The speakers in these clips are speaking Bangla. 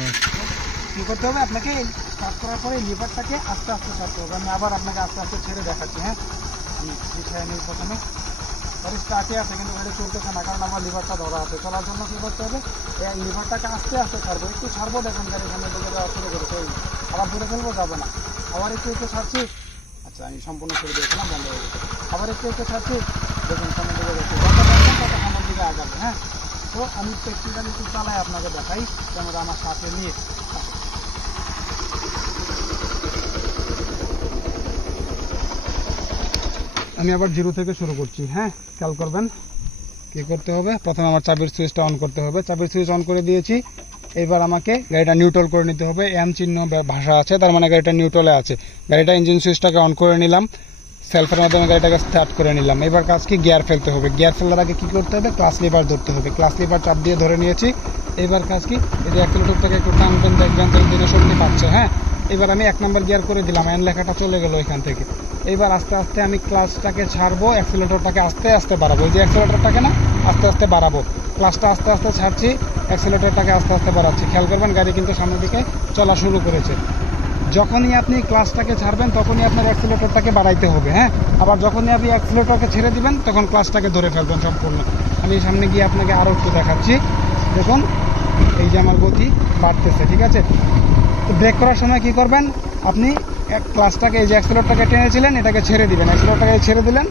হ্যাঁ। কী করতে হবে? আপনাকে স্টার্ট করার পরে লিভারটাকে আস্তে আস্তে ছাড়তে হবে। আমি আবার আপনাকে আস্তে আস্তে ছেড়ে দেখাচ্ছি হ্যাঁ? আমি নিই প্রথমে। গাড়ি স্টার্টে আছে, কিন্তু গাড়ি চলতেছে না, কারণ আমার লিভারটা ধরা আছে। চলার জন্য কী করতে হবে? এই লিভারটাকে আস্তে আস্তে ছাড়বো। একটু ছাড়বো, দেখুন গাড়ি সামনের দিকে যাওয়া শুরু করেছে। এই আবার দূরে ফেলব, যাবে না। আবার একটু একটু ছাড়ছি। আচ্ছা আমি সম্পূর্ণ ছেড়ে দিয়েছিলাম, বন্ধ হয়ে গেছে। আবার একটু একটু ছাড়ছি। দেখুন সামনের দিকে যাচ্ছে। যত পারবেন সামনের দিকে আগাবে হ্যাঁ? তো আমি প্র্যাকটিক্যালি একটু চালাই আপনাকে দেখাই ক্যামেরা আমার সাথে নিয়ে। আমি আবার জিরো থেকে শুরু করছি হ্যাঁ? খেয়াল করবেন। কী করতে হবে? প্রথমে আমার চাবির সুইচটা অন করতে হবে। চাবির সুইচ অন করে দিয়েছি। এবার আমাকে গাড়িটা নিউট্রাল করে নিতে হবে। এম চিহ্ন ভাষা আছে, তার মানে গাড়িটা নিউট্রালে আছে। গাড়িটা ইঞ্জিন সুইচটাকে অন করে নিলাম। সেলফের মাধ্যমে গাড়িটাকে স্টার্ট করে নিলাম। এবার কাজ কি? গিয়ার ফেলতে হবে। গিয়ার ফেলার আগে কী করতে হবে? ক্লাস লিভার ধরতে হবে। ক্লাস লিভার চাপ দিয়ে ধরে নিয়েছি। এবার কাজ কি? এই যে অ্যাক্সিলেটরটাকে একটু টানবেন দেখবেন দিনে শক্তি পাচ্ছে হ্যাঁ? এবার আমি এক নম্বর গিয়ার করে দিলাম। এন লেখাটা চলে গেলো এখান থেকে। এবার আস্তে আস্তে আমি ক্লাসটাকে ছাড়বো অ্যাক্সিলেটরটাকে আস্তে আস্তে বাড়াবো। ওই যে অ্যাক্সিলেটরটাকে না, আস্তে আস্তে বাড়াবো। ক্লাসটা আস্তে আস্তে ছাড়ছি অ্যাক্সিলেটরটাকে আস্তে আস্তে বাড়াচ্ছি। খেয়াল করবেন, গাড়ি কিন্তু সামনের দিকে চলা শুরু করেছে। যখনই আপনি ক্লাসটাকে ছাড়বেন, তখনই আপনার অ্যাক্সিলেটরটাকে বাড়াইতে হবে হ্যাঁ? আবার যখনই আপনি অ্যাক্সিলেটরকে ছেড়ে দিবেন, তখন ক্লাসটাকে ধরে ফেলবেন সম্পূর্ণ। আমি সামনে গিয়ে আপনাকে আরও একটু দেখাচ্ছি। দেখুন, এই যে আমার গতি বাড়তেছে, ঠিক আছে? তো ব্রেক করার সময় কি করবেন? আপনি ক্লাসটাকে এই যে অ্যাক্সিলেটরটাকে টেনেছিলেন, এটাকে ছেড়ে দিবেন। অ্যাক্সিলেটরটাকে ছেড়ে দিলেন,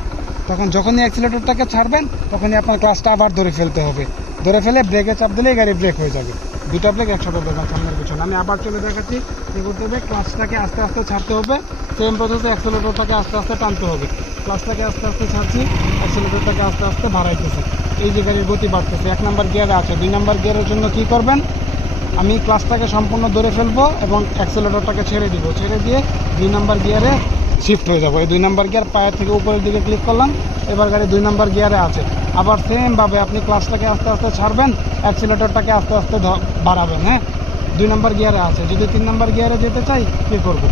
তখন যখনই অ্যাক্সিলেটরটাকে ছাড়বেন, তখনই আপনার ক্লাসটা আবার ধরে ফেলতে হবে। ধরে ফেলে ব্রেকে চাপ দিলেই গাড়ি ব্রেক হয়ে যাবে। দুটো ব্রেক একসাথে দেবেন সামনের পিছনে। আমি আবার চলে দেখাচ্ছি, কী করতে হবে? ক্লাসটাকে আস্তে আস্তে ছাড়তে হবে। সেম প্রসেসে অ্যাক্সিলেটরটাকে আস্তে আস্তে টানতে হবে। ক্লাসটাকে আস্তে আস্তে ছাড়ছি অ্যাক্সিলেটরটাকে আস্তে আস্তে বাড়াইতেছে। এই যে গাড়ির গতি বাড়তেছে, এক নম্বর গিয়ারে আছে। দুই নম্বর গিয়ারের জন্য কি করবেন? আমি ক্লাসটাকে সম্পূর্ণ ধরে ফেলব এবং অ্যাক্সেলেটরটাকে ছেড়ে দিব। ছেড়ে দিয়ে দুই নম্বর গিয়ারে শিফট হয়ে যাব। এই দুই নম্বর গিয়ার পায়ের থেকে উপরের দিকে ক্লিক করলাম। এবার গাড়ি দুই নম্বর গিয়ারে আছে। আবার সেমভাবে আপনি ক্লাসটাকে আস্তে আস্তে ছাড়বেন অ্যাক্সিলেটরটাকে আস্তে আস্তে বাড়াবেন হ্যাঁ? দুই নম্বর গিয়ারে আছে, যদি তিন নম্বর গিয়ারে যেতে চাই, কী করব?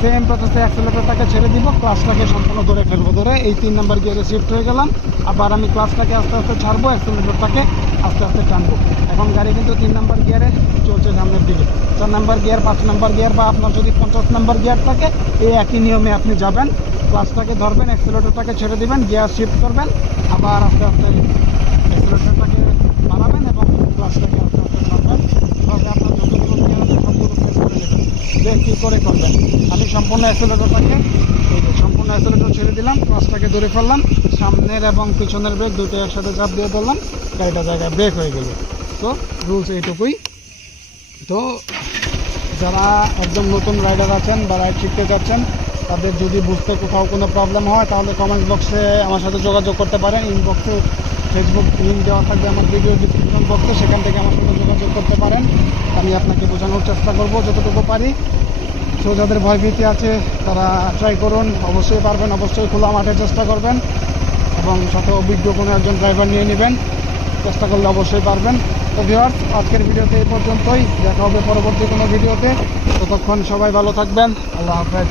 সেম প্রসেসে অ্যাক্সিলেটরটাকে ছেড়ে দিব ক্লাসটাকে সম্পূর্ণ ধরে ফেলব, ধরে এই তিন নম্বর গিয়ারে শিফট হয়ে গেলাম, আবার আমি ক্লাসটাকে আস্তে আস্তে ছাড়বো অ্যাক্সিলেটরটাকে আস্তে আস্তে টানবো। এখন গাড়ি কিন্তু তিন নম্বর গিয়ারে চলছে সামনের দিকে। চার নম্বর গিয়ার পাঁচ নম্বর গিয়ার বা আপনার যদি পঞ্চাশ নম্বর গিয়ার থাকে, এই একই নিয়মে আপনি যাবেন ক্লাসটাকে ধরবেন অ্যাক্সিলেটরটাকে ছেড়ে দিবেন গিয়ার শিফট করবেন, আবার আস্তে আস্তে অ্যাক্সিলেটরটাকে বাড়াবেন এবং ক্লাসটাকে আস্তে আস্তে ছাড়বেন তাহলে আপনার যতগুলো গিয়ার আছে সবগুলো ফেস করে নেবেন ব্রেক কী করে করবেন? আমি সম্পূর্ণ অ্যাক্সিলেটরটাকে যে সম্পূর্ণ অ্যাক্সিলেটর ছেড়ে দিলাম, ক্লাসটাকে ধরে ফেললাম, সামনের এবং পিছনের ব্রেক দুটো একসাথে চাপ দিয়ে ধরলাম গাড়িটা জায়গায় ব্রেক হয়ে গেল। তো রুলস এইটুকুই। তো যারা একদম নতুন রাইডার আছেন বা রাইড শিখতে চাচ্ছেন তাদের যদি বুঝতে কোথাও কোনো প্রবলেম হয়, তাহলে কমেন্ট বক্সে আমার সাথে যোগাযোগ করতে পারেন। ইনবক্সে ফেসবুক লিঙ্ক দেওয়া থাকবে আমার ভিডিও ডিসক্রিপশন বক্সে সেখান থেকে আমার সাথে যোগাযোগ করতে পারেন। আমি আপনাকে বোঝানোর চেষ্টা করব যতটুকু পারি। তো যাদের ভয়ভীতি আছে, তারা ট্রাই করুন। অবশ্যই পারবেন, অবশ্যই খোলা মাঠে চেষ্টা করবেন এবং সাথে অভিজ্ঞ কোনো একজন ড্রাইভার নিয়ে নেবেন। চেষ্টা করলে অবশ্যই পারবেন। তো ভিওয়ার্স আজকের ভিডিওতে এই পর্যন্তই। দেখা হবে পরবর্তী কোনো ভিডিওতে। ততক্ষণ সবাই ভালো থাকবেন। আল্লাহ হাফেজ।